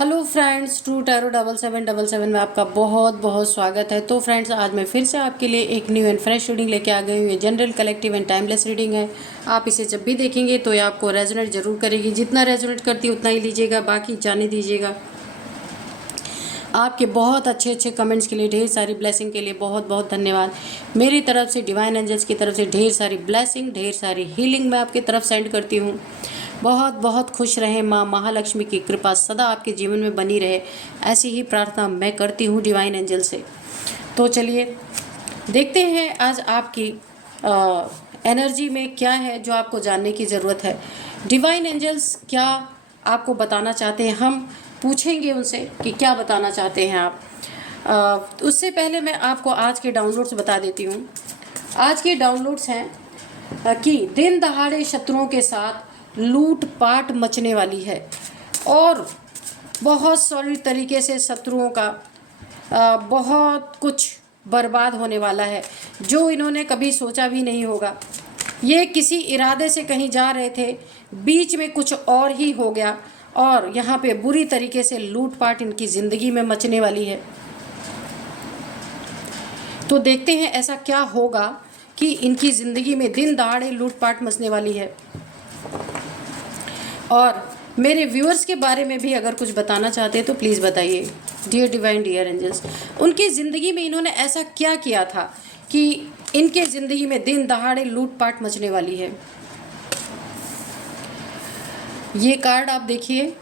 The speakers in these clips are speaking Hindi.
हेलो फ्रेंड्स, ट्रू टैरो 7777 में आपका बहुत बहुत स्वागत है। तो फ्रेंड्स, आज मैं फिर से आपके लिए एक न्यू एंड फ्रेश रीडिंग लेके आ गई हूँ। ये general, collective and timeless reading है। आप इसे जब भी देखेंगे तो ये आपको रेजोनेट जरूर करेगी। जितना रेजोनेट करती है उतना ही लीजिएगा, बाकी जाने दीजिएगा। आपके बहुत अच्छे अच्छे कमेंट्स के लिए, ढेर सारी ब्लेसिंग के लिए बहुत बहुत धन्यवाद। मेरी तरफ से, डिवाइन एंजल्स की तरफ से ढेर सारी ब्लेसिंग, ढेर सारी हीलिंग मैं आपकी तरफ सेंड करती हूँ। बहुत बहुत खुश रहें। माँ महालक्ष्मी की कृपा सदा आपके जीवन में बनी रहे, ऐसी ही प्रार्थना मैं करती हूँ डिवाइन एंजल से। तो चलिए देखते हैं आज आपकी एनर्जी में क्या है जो आपको जानने की ज़रूरत है। डिवाइन एंजल्स क्या आपको बताना चाहते हैं, हम पूछेंगे उनसे कि क्या बताना चाहते हैं आप। उससे पहले मैं आपको आज के डाउनलोड्स बता देती हूँ। आज के डाउनलोड्स हैं कि दिन दहाड़े शत्रुओं के साथ लूट पाट मचने वाली है और बहुत सॉलिड तरीके से शत्रुओं का बहुत कुछ बर्बाद होने वाला है, जो इन्होंने कभी सोचा भी नहीं होगा। ये किसी इरादे से कहीं जा रहे थे, बीच में कुछ और ही हो गया और यहाँ पे बुरी तरीके से लूटपाट इनकी ज़िंदगी में मचने वाली है। तो देखते हैं ऐसा क्या होगा कि इनकी ज़िंदगी में दिन दहाड़े लूटपाट मचने वाली है। और मेरे व्यूअर्स के बारे में भी अगर कुछ बताना चाहते हैं तो प्लीज़ बताइए। डियर डिवाइन, डियर एंजल्स, उनकी ज़िंदगी में इन्होंने ऐसा क्या किया था कि इनके ज़िंदगी में दिन दहाड़े लूटपाट मचने वाली है। ये कार्ड आप देखिए,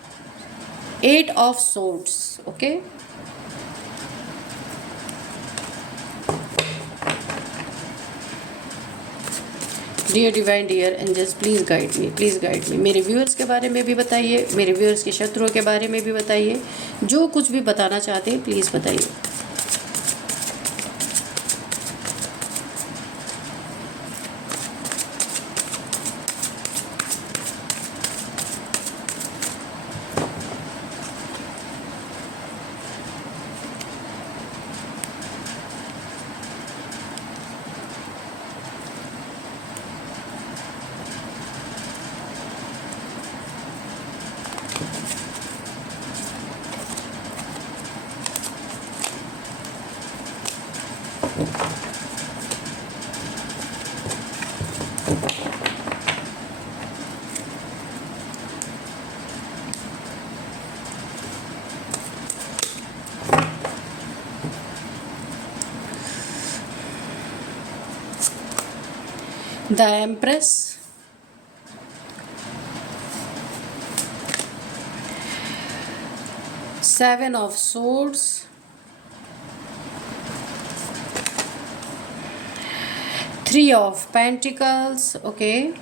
8 of swords. Okay, dear divine, dear angels, please guide me, please guide me. मेरे व्यूअर्स के बारे में भी बताइए, मेरे व्यूअर्स के शत्रुओं के बारे में भी बताइए। जो कुछ भी बताना चाहते हैं प्लीज़ बताइए। The Empress, Seven of Swords, Three of Pentacles. Okay,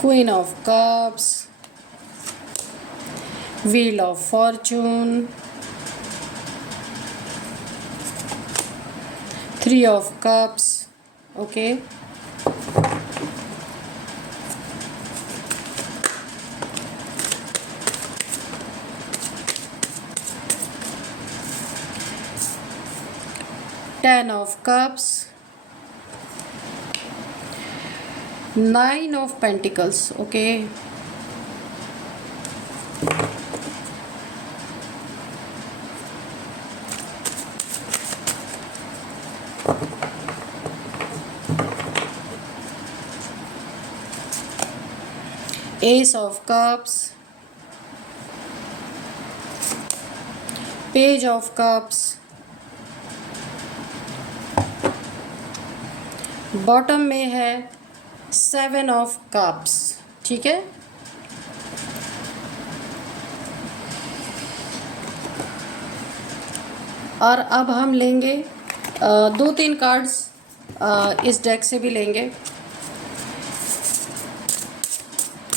Queen of Cups, Wheel of Fortune, Three of Cups. Okay, Ten of Cups, Nine of Pentacles. Okay, Ace of Cups, Page of Cups, bottom में है सेवन ऑफ कप्स। ठीक है, और अब हम लेंगे दो तीन कार्ड्स इस डेक से भी लेंगे।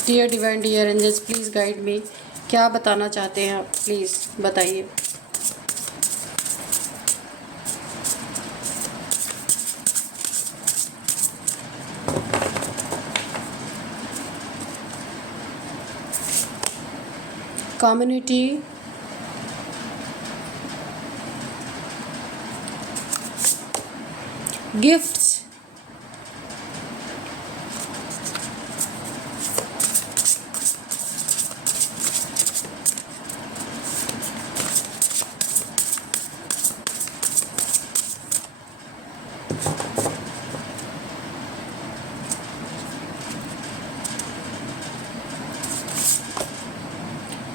Dear divine, dear angels, please guide me. क्या बताना चाहते हैं आप, प्लीज़ बताइए। Community gifts,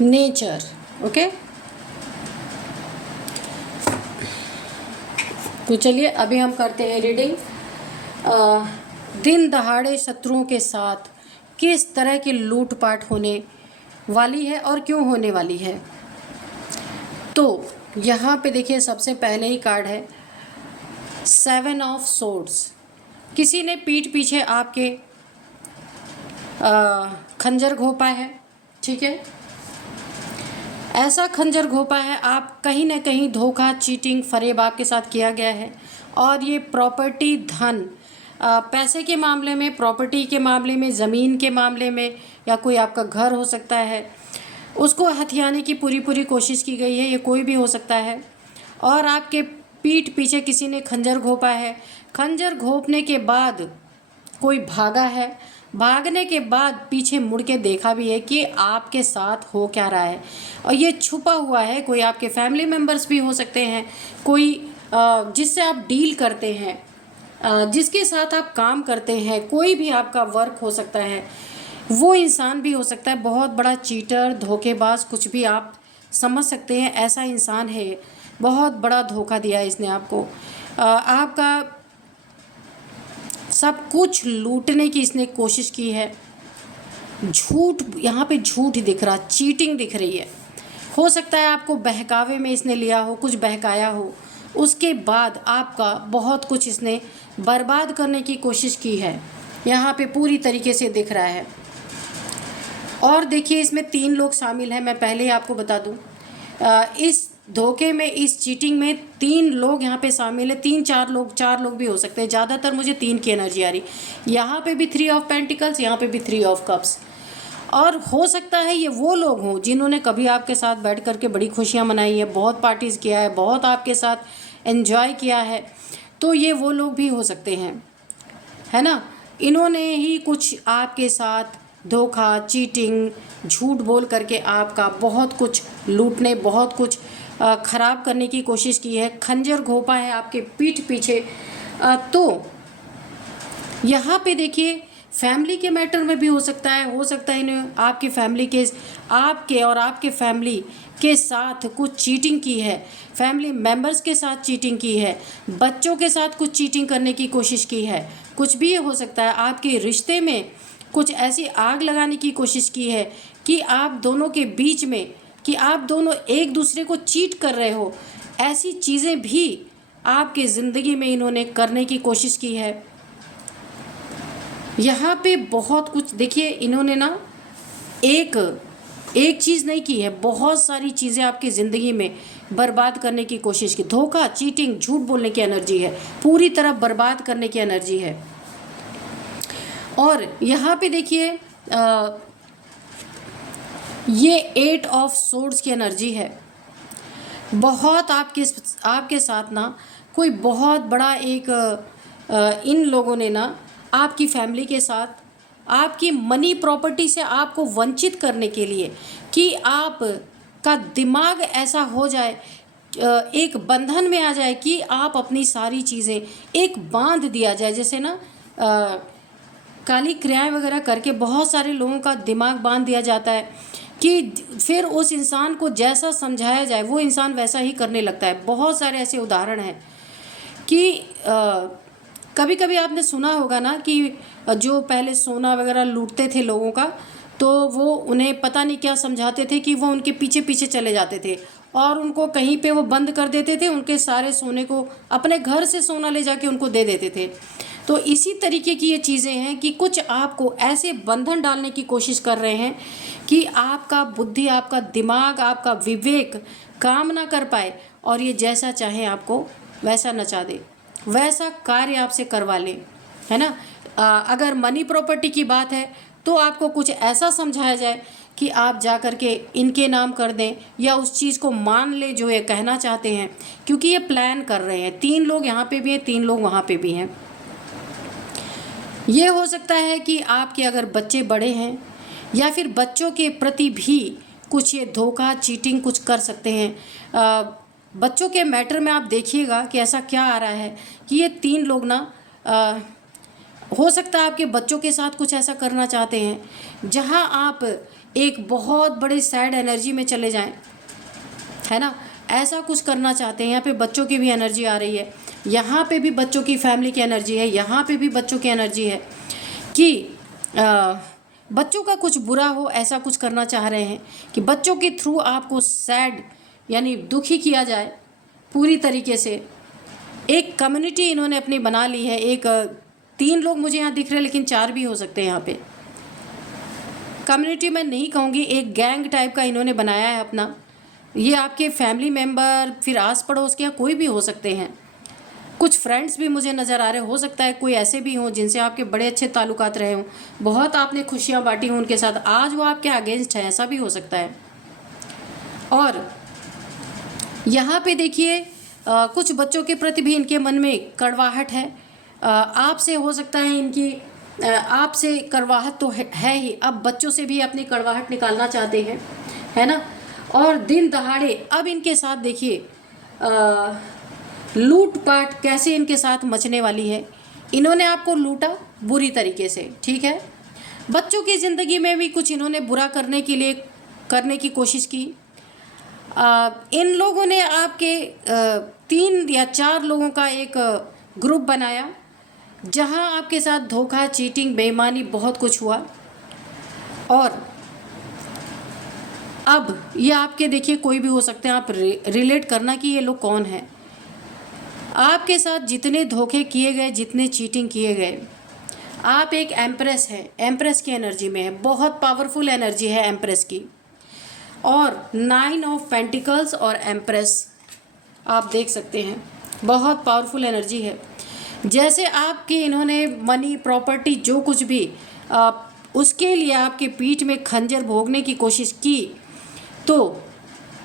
nature. ओके, तो चलिए अभी हम करते हैं रीडिंग। दिन दहाड़े शत्रुओं के साथ किस तरह की लूटपाट होने वाली है और क्यों होने वाली है। तो यहाँ पे देखिए सबसे पहले ही कार्ड है 7 ऑफ सोर्ड्स। किसी ने पीठ पीछे आपके खंजर घोंपा है, ठीक है। ऐसा खंजर घोंपा है, आप कहीं ना कहीं धोखा, चीटिंग, फरेब आपके साथ किया गया है। और ये प्रॉपर्टी, धन, पैसे के मामले में, प्रॉपर्टी के मामले में, ज़मीन के मामले में, या कोई आपका घर हो सकता है, उसको हथियाने की पूरी पूरी कोशिश की गई है। ये कोई भी हो सकता है। और आपके पीठ पीछे किसी ने खंजर घोंपा है। खंजर घोंपने के बाद कोई भागा है। भागने के बाद पीछे मुड़ के देखा भी है कि आपके साथ हो क्या रहा है। और ये छुपा हुआ है। कोई आपके फैमिली मेम्बर्स भी हो सकते हैं, कोई जिससे आप डील करते हैं, जिसके साथ आप काम करते हैं, कोई भी आपका वर्क हो सकता है, वो इंसान भी हो सकता है। बहुत बड़ा चीटर, धोखेबाज, कुछ भी आप समझ सकते हैं। ऐसा इंसान है, बहुत बड़ा धोखा दिया है इसने आपको। आपका सब कुछ लूटने की इसने कोशिश की है। झूठ, यहाँ पे झूठ दिख रहा, चीटिंग दिख रही है। हो सकता है आपको बहकावे में इसने लिया हो, कुछ बहकाया हो, उसके बाद आपका बहुत कुछ इसने बर्बाद करने की कोशिश की है। यहाँ पे पूरी तरीके से दिख रहा है। और देखिए इसमें 3 लोग शामिल हैं। मैं पहले ही आपको बता दूँ, इस धोखे में, इस चीटिंग में 3 लोग यहाँ पे शामिल है। 3-4 लोग, 4 लोग भी हो सकते हैं। ज़्यादातर मुझे 3 की एनर्जी आ रही। यहाँ पे भी 3 ऑफ पेंटिकल्स, यहाँ पे भी 3 ऑफ कप्स। और हो सकता है ये वो लोग हों जिन्होंने कभी आपके साथ बैठ करके बड़ी खुशियाँ मनाई है, बहुत पार्टीज़ किया है, बहुत आपके साथ एंजॉय किया है। तो ये वो लोग भी हो सकते हैं, है ना। इन्होंने ही कुछ आपके साथ धोखा, चीटिंग, झूठ बोल करके आपका बहुत कुछ लूटने, बहुत कुछ ख़राब करने की कोशिश की है। खंजर घोंपा है आपके पीठ पीछे। तो यहाँ पे देखिए फैमिली के मैटर में भी हो सकता है इन्हें आपकी फैमिली के, आपके और आपके फैमिली के साथ कुछ चीटिंग की है। फैमिली मेम्बर्स के साथ चीटिंग की है, बच्चों के साथ कुछ चीटिंग करने की कोशिश की है। कुछ भी हो सकता है। आपके रिश्ते में कुछ ऐसी आग लगाने की कोशिश की है कि आप दोनों के बीच में, कि आप दोनों एक दूसरे को चीट कर रहे हो। ऐसी चीज़ें भी आपके ज़िंदगी में इन्होंने करने की कोशिश की है। यहाँ पे बहुत कुछ देखिए, इन्होंने ना एक चीज़ नहीं की है, बहुत सारी चीज़ें आपकी ज़िंदगी में बर्बाद करने की कोशिश की। धोखा, चीटिंग, झूठ बोलने की एनर्जी है, पूरी तरह बर्बाद करने की एनर्जी है। और यहाँ पे देखिए ये 8 ऑफ सोर्ड्स की एनर्जी है। बहुत आपके साथ ना कोई बहुत बड़ा एक इन लोगों ने ना आपकी फैमिली के साथ, आपकी मनी प्रॉपर्टी से आपको वंचित करने के लिए, कि आप का दिमाग ऐसा हो जाए, एक बंधन में आ जाए कि आप अपनी सारी चीज़ें एक बांध दिया जाए। जैसे ना काली क्रियाएं वगैरह करके बहुत सारे लोगों का दिमाग बांध दिया जाता है कि फिर उस इंसान को जैसा समझाया जाए वो इंसान वैसा ही करने लगता है। बहुत सारे ऐसे उदाहरण हैं कि कभी कभी आपने सुना होगा ना कि जो पहले सोना वगैरह लूटते थे लोगों का, तो वो उन्हें पता नहीं क्या समझाते थे कि वो उनके पीछे पीछे चले जाते थे और उनको कहीं पे वो बंद कर देते थे, उनके सारे सोने को, अपने घर से सोना ले जाके उनको दे देते थे। तो इसी तरीके की ये चीज़ें हैं कि कुछ आपको ऐसे बंधन डालने की कोशिश कर रहे हैं कि आपका बुद्धि, आपका दिमाग, आपका विवेक काम ना कर पाए और ये जैसा चाहे आपको वैसा नचा दे, वैसा कार्य आपसे करवा लें, है ना। अगर मनी प्रॉपर्टी की बात है तो आपको कुछ ऐसा समझाया जाए कि आप जा कर के इनके नाम कर दें या उस चीज़ को मान ले जो ये कहना चाहते हैं, क्योंकि ये प्लान कर रहे हैं। 3 लोग यहाँ पे भी हैं, 3 लोग वहाँ पे भी हैं। ये हो सकता है कि आपके अगर बच्चे बड़े हैं या फिर बच्चों के प्रति भी कुछ ये धोखा चीटिंग कुछ कर सकते हैं। बच्चों के मैटर में आप देखिएगा कि ऐसा क्या आ रहा है कि ये 3 लोग ना हो सकता है आपके बच्चों के साथ कुछ ऐसा करना चाहते हैं जहां आप एक बहुत बड़े सैड एनर्जी में चले जाएं, है ना। ऐसा कुछ करना चाहते हैं। यहाँ पे बच्चों की भी एनर्जी आ रही है, यहाँ पे भी बच्चों की फैमिली की एनर्जी है, यहाँ पे भी बच्चों की एनर्जी है कि बच्चों का कुछ बुरा हो, ऐसा कुछ करना चाह रहे हैं कि बच्चों के थ्रू आपको सैड यानी दुखी किया जाए पूरी तरीके से। एक कम्युनिटी इन्होंने अपनी बना ली है। एक 3 लोग मुझे यहाँ दिख रहे हैं, लेकिन 4 भी हो सकते हैं। यहाँ पे कम्युनिटी मैं नहीं कहूँगी, एक गैंग टाइप का इन्होंने बनाया है अपना। ये आपके फैमिली मेम्बर, फिर आस पड़ोस के, या कोई भी हो सकते हैं। कुछ फ्रेंड्स भी मुझे नज़र आ रहे हो सकता है कोई ऐसे भी हों जिनसे आपके बड़े अच्छे ताल्लुकात रहे हों, बहुत आपने खुशियाँ बांटी हों उनके साथ, आज वो आपके अगेंस्ट हैं, ऐसा भी हो सकता है। और यहाँ पे देखिए कुछ बच्चों के प्रति भी इनके मन में कड़वाहट है। आपसे हो सकता है इनकी आपसे कड़वाहट तो है ही, अब बच्चों से भी अपनी कड़वाहट निकालना चाहते हैं, है ना। और दिन दहाड़े अब इनके साथ देखिए लूटपाट कैसे इनके साथ मचने वाली है। इन्होंने आपको लूटा बुरी तरीके से, ठीक है। बच्चों की ज़िंदगी में भी कुछ इन्होंने बुरा करने के लिए करने की कोशिश की। इन लोगों ने आपके 3 या 4 लोगों का एक ग्रुप बनाया जहां आपके साथ धोखा चीटिंग बेईमानी बहुत कुछ हुआ। और अब ये आपके देखिए कोई भी हो सकते हैं, आप रिलेट करना कि ये लोग कौन हैं। आपके साथ जितने धोखे किए गए, जितने चीटिंग किए गए, आप एक एम्प्रेस है, एम्प्रेस की एनर्जी में है, बहुत पावरफुल एनर्जी है एम्प्रेस की। और 9 ऑफ पेंटिकल्स और एम्प्रेस आप देख सकते हैं, बहुत पावरफुल एनर्जी है। जैसे आपके इन्होंने मनी प्रॉपर्टी जो कुछ भी उसके लिए आपके पीठ में खंजर भोगने की कोशिश की, तो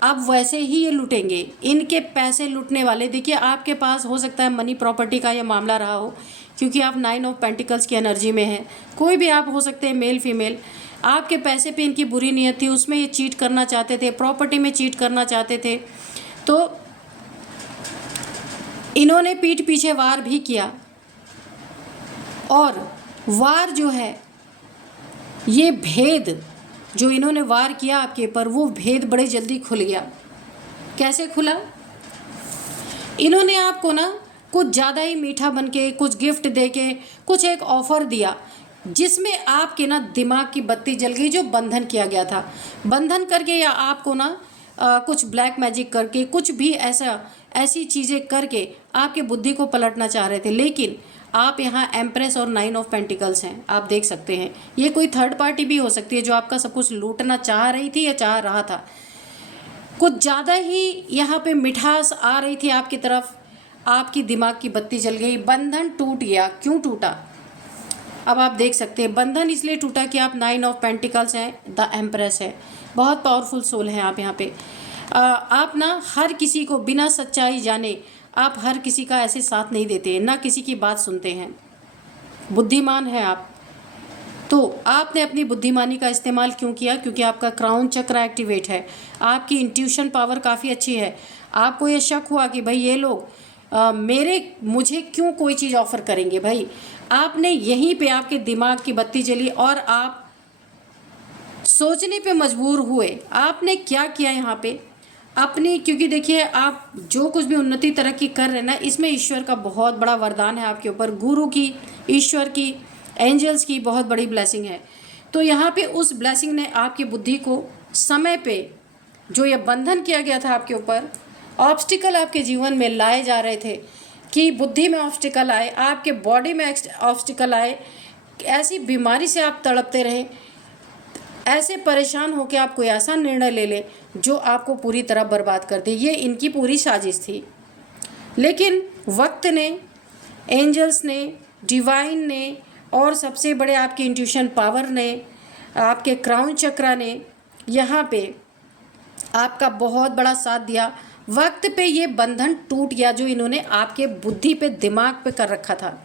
अब वैसे ही ये लूटेंगे। इनके पैसे लूटने वाले देखिए आपके पास हो सकता है मनी प्रॉपर्टी का ये मामला रहा हो, क्योंकि आप 9 ऑफ पेंटिकल्स की एनर्जी में हैं। कोई भी आप हो सकते हैं, मेल फीमेल। आपके पैसे पे इनकी बुरी नीयत थी, उसमें ये चीट करना चाहते थे, प्रॉपर्टी में चीट करना चाहते थे। तो इन्होंने पीठ पीछे वार भी किया, और वार जो है ये भेद जो इन्होंने वार किया आपके ऊपर, वो भेद बड़े जल्दी खुल गया। कैसे खुला? इन्होंने आपको ना कुछ ज़्यादा ही मीठा बन के, कुछ गिफ्ट दे के, कुछ एक ऑफ़र दिया जिसमें आपके ना दिमाग की बत्ती जल गई। जो बंधन किया गया था, बंधन करके या आपको ना कुछ ब्लैक मैजिक करके, कुछ भी ऐसी चीज़ें करके आपके बुद्धि को पलटना चाह रहे थे। लेकिन आप यहाँ एम्प्रेस और 9 ऑफ पेंटिकल्स हैं, आप देख सकते हैं। ये कोई थर्ड पार्टी भी हो सकती है जो आपका सब कुछ लूटना चाह रही थी या चाह रहा था। कुछ ज़्यादा ही यहाँ पे मिठास आ रही थी आपकी तरफ, आपकी दिमाग की बत्ती जल गई, बंधन टूट गया। क्यों टूटा? अब आप देख सकते हैं बंधन इसलिए टूटा कि आप 9 ऑफ पेंटिकल्स हैं, द एम्प्रेस है, बहुत पावरफुल सोल हैं आप यहाँ पे। आप ना हर किसी को बिना सच्चाई जाने आप हर किसी का ऐसे साथ नहीं देते, ना किसी की बात सुनते हैं, बुद्धिमान है आप। तो आपने अपनी बुद्धिमानी का इस्तेमाल क्यों किया? क्योंकि आपका क्राउन चक्र एक्टिवेट है, आपकी इंट्यूशन पावर काफ़ी अच्छी है। आपको ये शक हुआ कि भाई ये लोग मुझे क्यों कोई चीज़ ऑफ़र करेंगे भाई। आपने यहीं पे आपके दिमाग की बत्ती जली और आप सोचने पे मजबूर हुए। आपने क्या किया यहाँ पे अपनी, क्योंकि देखिए आप जो कुछ भी उन्नति तरक्की कर रहे हैं ना, इसमें ईश्वर का बहुत बड़ा वरदान है आपके ऊपर, गुरु की, ईश्वर की, एंजल्स की बहुत बड़ी ब्लेसिंग है। तो यहाँ पे उस ब्लेसिंग ने आपकी बुद्धि को समय पे जो ये बंधन किया गया था आपके ऊपर, ऑब्स्टिकल आपके जीवन में लाए जा रहे थे कि बुद्धि में ऑब्स्टिकल आए, आपके बॉडी में ऑब्स्टिकल आए, ऐसी बीमारी से आप तड़पते रहे, ऐसे परेशान होकर आप कोई ऐसा निर्णय ले लें जो आपको पूरी तरह बर्बाद कर दे। ये इनकी पूरी साजिश थी। लेकिन वक्त ने, एंजल्स ने, डिवाइन ने और सबसे बड़े आपके इंट्यूशन पावर ने, आपके क्राउन चक्रा ने यहाँ पे आपका बहुत बड़ा साथ दिया। वक्त पे ये बंधन टूट गया जो इन्होंने आपके बुद्धि पे, दिमाग पे कर रखा था।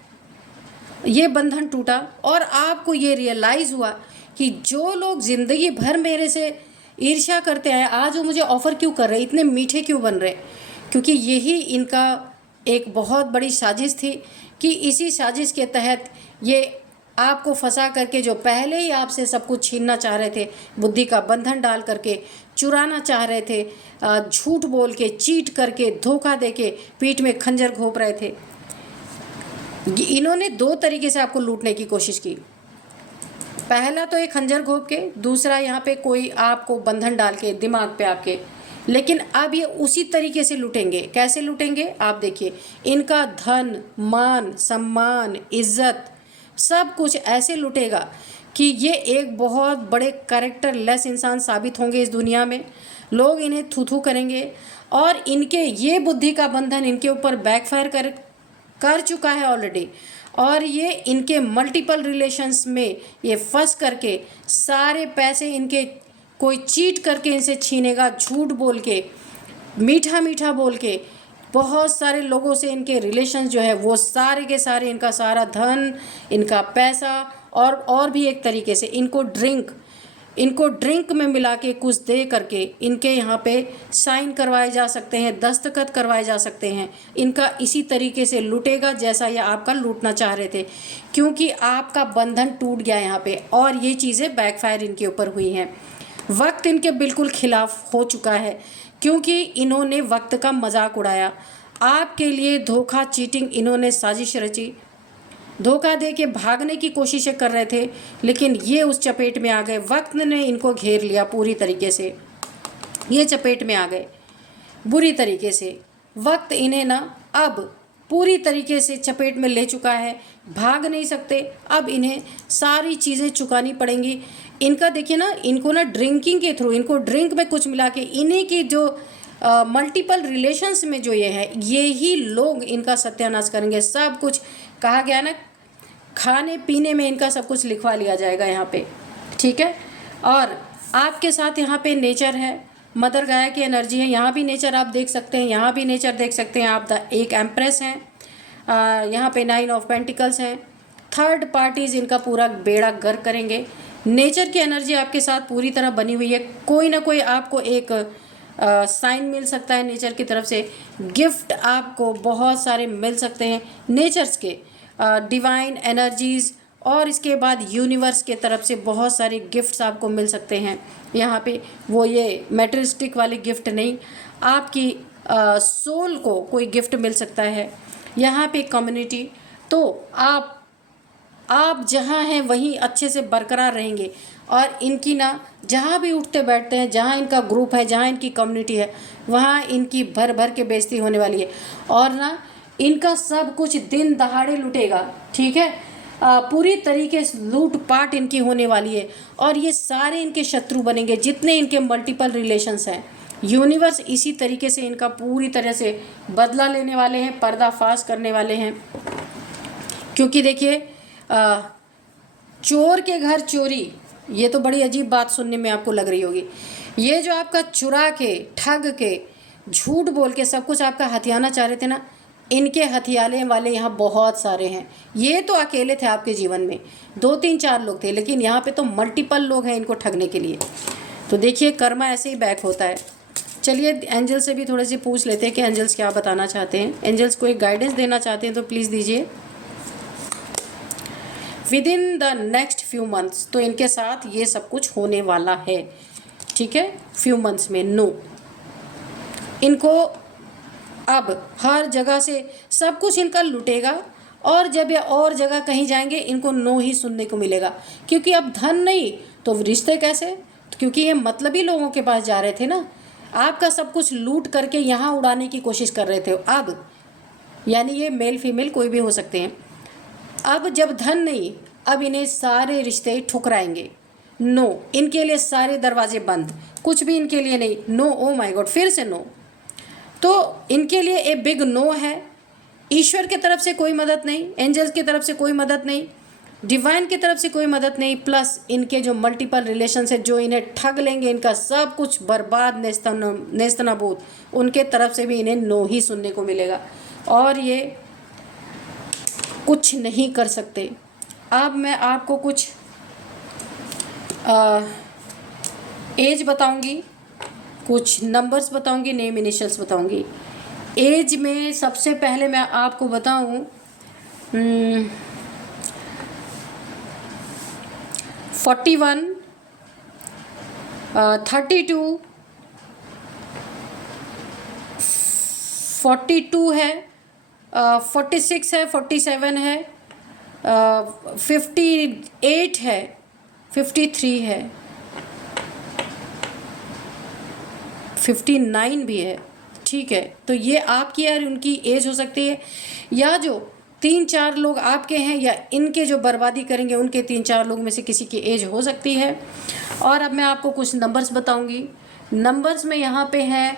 ये बंधन टूटा और आपको ये रियलाइज़ हुआ कि जो लोग ज़िंदगी भर मेरे से ईर्ष्या करते हैं, आज वो मुझे ऑफ़र क्यों कर रहे, इतने मीठे क्यों बन रहे। क्योंकि यही इनका एक बहुत बड़ी साजिश थी कि इसी साजिश के तहत ये आपको फंसा करके, जो पहले ही आपसे सब कुछ छीनना चाह रहे थे, बुद्धि का बंधन डाल करके चुराना चाह रहे थे, झूठ बोल के, चीट करके, धोखा दे के पीठ में खंजर घोंप रहे थे। इन्होंने दो तरीके से आपको लूटने की कोशिश की। पहला तो एक खंजर घोंप के, दूसरा यहाँ पे कोई आपको बंधन डाल के दिमाग पे आपके। लेकिन अब ये उसी तरीके से लूटेंगे। कैसे लूटेंगे आप देखिए। इनका धन, मान, सम्मान, इज्जत सब कुछ ऐसे लूटेगा कि ये एक बहुत बड़े कैरेक्टर लेस इंसान साबित होंगे इस दुनिया में। लोग इन्हें थू थू करेंगे और इनके ये बुद्धि का बंधन इनके ऊपर बैकफायर कर चुका है ऑलरेडी। और ये इनके मल्टीपल रिलेशंस में ये फंस करके सारे पैसे इनके कोई चीट करके इनसे छीनेगा, झूठ बोल के, मीठा मीठा बोल के। बहुत सारे लोगों से इनके रिलेशंस जो है वो सारे के सारे, इनका सारा धन, इनका पैसा और भी एक तरीके से इनको ड्रिंक में मिला के कुछ दे करके इनके यहाँ पे साइन करवाए जा सकते हैं, दस्तखत करवाए जा सकते हैं। इनका इसी तरीके से लूटेगा जैसा ये आपका लूटना चाह रहे थे, क्योंकि आपका बंधन टूट गया यहाँ पे और ये चीज़ें बैकफायर इनके ऊपर हुई हैं। वक्त इनके बिल्कुल खिलाफ हो चुका है क्योंकि इन्होंने वक्त का मजाक उड़ाया। आपके लिए धोखा, चीटिंग इन्होंने साजिश रची। धोखा दे के भागने की कोशिशें कर रहे थे, लेकिन ये उस चपेट में आ गए। वक्त ने इनको घेर लिया पूरी तरीके से, ये चपेट में आ गए बुरी तरीके से। वक्त इन्हें ना अब पूरी तरीके से चपेट में ले चुका है, भाग नहीं सकते। अब इन्हें सारी चीज़ें चुकानी पड़ेंगी। इनका देखिए ना, इनको ना ड्रिंकिंग के थ्रू, इनको ड्रिंक में कुछ मिला के, इन्हीं की जो मल्टीपल रिलेशंस में जो ये है, ये ही लोग इनका सत्यानाश करेंगे। सब कुछ कहा गया ना, खाने पीने में इनका सब कुछ लिखवा लिया जाएगा यहाँ पे, ठीक है। और आपके साथ यहाँ पे नेचर है, मदर गाया की एनर्जी है। यहाँ भी नेचर आप देख सकते हैं, यहाँ भी नेचर देख सकते हैं आप। एक एम्प्रेस हैं, यहाँ पे 9 ऑफ पेंटिकल्स हैं। थर्ड पार्टीज इनका पूरा बेड़ा गर्क करेंगे। नेचर की एनर्जी आपके साथ पूरी तरह बनी हुई है। कोई ना कोई आपको एक साइन मिल सकता है नेचर की तरफ से। गिफ्ट आपको बहुत सारे मिल सकते हैं नेचर्स के, डिवाइन एनर्जीज़, और इसके बाद यूनिवर्स के तरफ से बहुत सारे गिफ्ट्स आपको मिल सकते हैं। यहाँ पे वो ये मैटेरियलिस्टिक वाले गिफ्ट नहीं, आपकी सोल को कोई गिफ्ट मिल सकता है। यहाँ पे कम्युनिटी, तो आप जहाँ हैं वहीं अच्छे से बरकरार रहेंगे। और इनकी ना जहाँ भी उठते बैठते हैं, जहाँ इनका ग्रुप है, जहाँ इनकी कम्युनिटी है, वहाँ इनकी भर भर के बेइज्जती होने वाली है। और ना इनका सब कुछ दिन दहाड़े लूटेगा, ठीक है। पूरी तरीके से लूटपाट इनकी होने वाली है और ये सारे इनके शत्रु बनेंगे जितने इनके मल्टीपल रिलेशंस हैं। यूनिवर्स इसी तरीके से इनका पूरी तरह से बदला लेने वाले हैं, पर्दाफाश करने वाले हैं। क्योंकि देखिए, चोर के घर चोरी, ये तो बड़ी अजीब बात सुनने में आपको लग रही होगी। ये जो आपका चुरा के, ठग के, झूठ बोल के सब कुछ आपका हथियाना चाह रहे थे ना, इनके हथियाने वाले यहाँ बहुत सारे हैं। ये तो अकेले थे आपके जीवन में, 2 3 4 लोग थे, लेकिन यहाँ पे तो मल्टीपल लोग हैं इनको ठगने के लिए। तो देखिए, कर्मा ऐसे ही बैक होता है। चलिए एंजल से भी थोड़े से पूछ लेते हैं कि एंजल्स क्या बताना चाहते हैं। एंजल्स को एक गाइडेंस देना चाहते हैं तो प्लीज़ दीजिए। With in the next few months, तो इनके साथ ये सब कुछ होने वाला है, ठीक है। फ्यू मंथ्स में नो, इनको अब हर जगह से सब कुछ इनका लुटेगा। और जब ये और जगह कहीं जाएंगे इनको नो ही सुनने को मिलेगा, क्योंकि अब धन नहीं तो रिश्ते कैसे, क्योंकि ये मतलबी लोगों के पास जा रहे थे ना। आपका सब कुछ लूट करके यहाँ उड़ाने की कोशिश कर रहे थे। अब यानी ये मेल फीमेल कोई भी हो सकते हैं। अब जब धन नहीं, अब इन्हें सारे रिश्ते ठुकराएंगे। नो, इनके लिए सारे दरवाजे बंद, कुछ भी इनके लिए नहीं। नो, ओ माय गॉड, फिर से नो। तो इनके लिए ए बिग नो है। ईश्वर की तरफ से कोई मदद नहीं, एंजल्स की तरफ से कोई मदद नहीं, डिवाइन की तरफ से कोई मदद नहीं, प्लस इनके जो मल्टीपल रिलेशन है जो इन्हें ठग लेंगे, इनका सब कुछ बर्बाद नेस्तनाबूद, उनके तरफ से भी इन्हें नो ही सुनने को मिलेगा और ये कुछ नहीं कर सकते। अब मैं आपको कुछ एज बताऊंगी, कुछ नंबर्स बताऊंगी, नेम इनिशियल्स बताऊंगी। एज में सबसे पहले मैं आपको बताऊं 41, 32, 42 है, 46 है, 47 है, 58 है, 53 है, 59 भी है। ठीक है, तो ये आपकी और उनकी एज हो सकती है, या जो 3-4 लोग आपके हैं या इनके जो बर्बादी करेंगे उनके 3-4 लोग में से किसी की एज हो सकती है। और अब मैं आपको कुछ नंबर्स बताऊंगी। नंबर्स में यहाँ पे है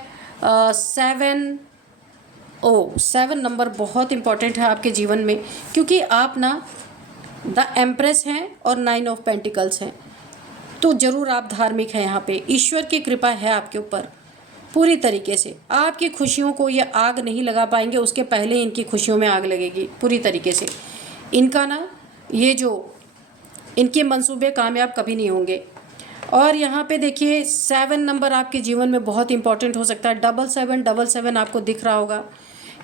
7 नंबर बहुत इंपॉर्टेंट है आपके जीवन में, क्योंकि आप ना द एम्प्रेस हैं और 9 ऑफ पेंटिकल्स हैं, तो ज़रूर आप धार्मिक हैं। यहाँ पे ईश्वर की कृपा है आपके ऊपर पूरी तरीके से। आपकी खुशियों को ये आग नहीं लगा पाएंगे, उसके पहले इनकी खुशियों में आग लगेगी पूरी तरीके से। इनका ना ये जो इनके मंसूबे कामयाब कभी नहीं होंगे। और यहाँ पे देखिए 7 नंबर आपके जीवन में बहुत इंपॉर्टेंट हो सकता है। 7777 आपको दिख रहा होगा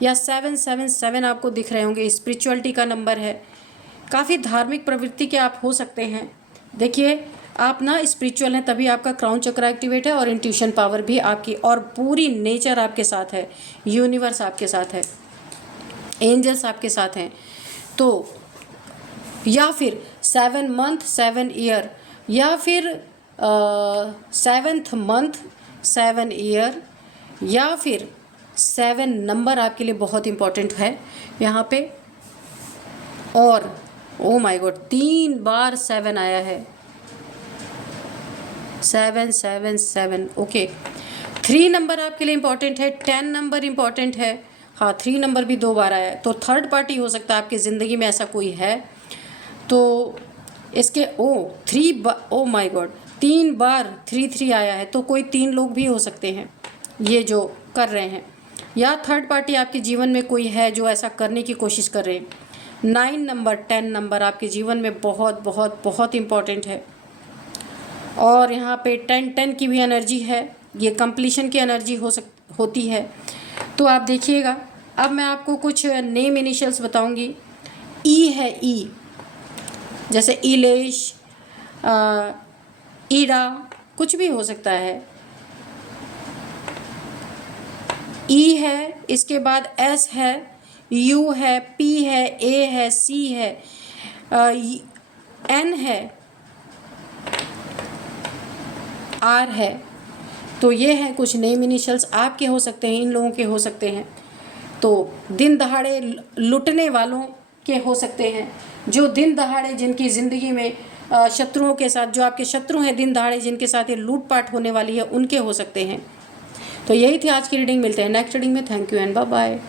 या 777 आपको दिख रहे होंगे। स्पिरिचुअलिटी का नंबर है, काफ़ी धार्मिक प्रवृत्ति के आप हो सकते हैं। देखिए आप ना स्पिरिचुअल हैं, तभी आपका क्राउन चक्र एक्टिवेट है और इंट्यूशन पावर भी आपकी, और पूरी नेचर आपके साथ है, यूनिवर्स आपके साथ है, एंजल्स आपके साथ हैं। तो या फिर 7 मंथ 7 ईयर, या फिर 7th मंथ 7 ईयर, या फिर 7 नंबर आपके लिए बहुत इम्पोर्टेंट है यहाँ पे। और ओ माय गॉड 3 बार 7 आया है, 777 ओके। 3 नंबर आपके लिए इम्पॉर्टेंट है, 10 नंबर इम्पॉर्टेंट है। हाँ 3 नंबर भी 2 बार आया है, तो थर्ड पार्टी हो सकता है आपकी ज़िंदगी में, ऐसा कोई है तो इसके ओ माय गॉड 3 बार 3 आया है, तो कोई 3 लोग भी हो सकते हैं ये जो कर रहे हैं, या थर्ड पार्टी आपके जीवन में कोई है जो ऐसा करने की कोशिश कर रहे हैं। 9 नंबर 10 नंबर आपके जीवन में बहुत बहुत बहुत इम्पॉर्टेंट है। और यहाँ पे 10 की भी एनर्जी है, ये कंप्लीशन की एनर्जी होती है। तो आप देखिएगा, अब मैं आपको कुछ नेम इनिशियल्स बताऊंगी। ई है, ई जैसे इलेश, ईरा, कुछ भी हो सकता है। ई है, इसके बाद एस है, यू है, पी है, ए है, सी है, एन है, आर है। तो ये हैं कुछ नेम इनिशियल्स, आपके हो सकते हैं, इन लोगों के हो सकते हैं। तो दिन दहाड़े लुटने वालों के हो सकते हैं, जो दिन दहाड़े जिनकी ज़िंदगी में शत्रुओं के साथ, जो आपके शत्रु हैं दिन दहाड़े जिनके साथ ये लूटपाट होने वाली है, उनके हो सकते हैं। तो यही थी आज की रीडिंग। मिलते हैं नेक्स्ट रीडिंग में। Thank you and bye bye.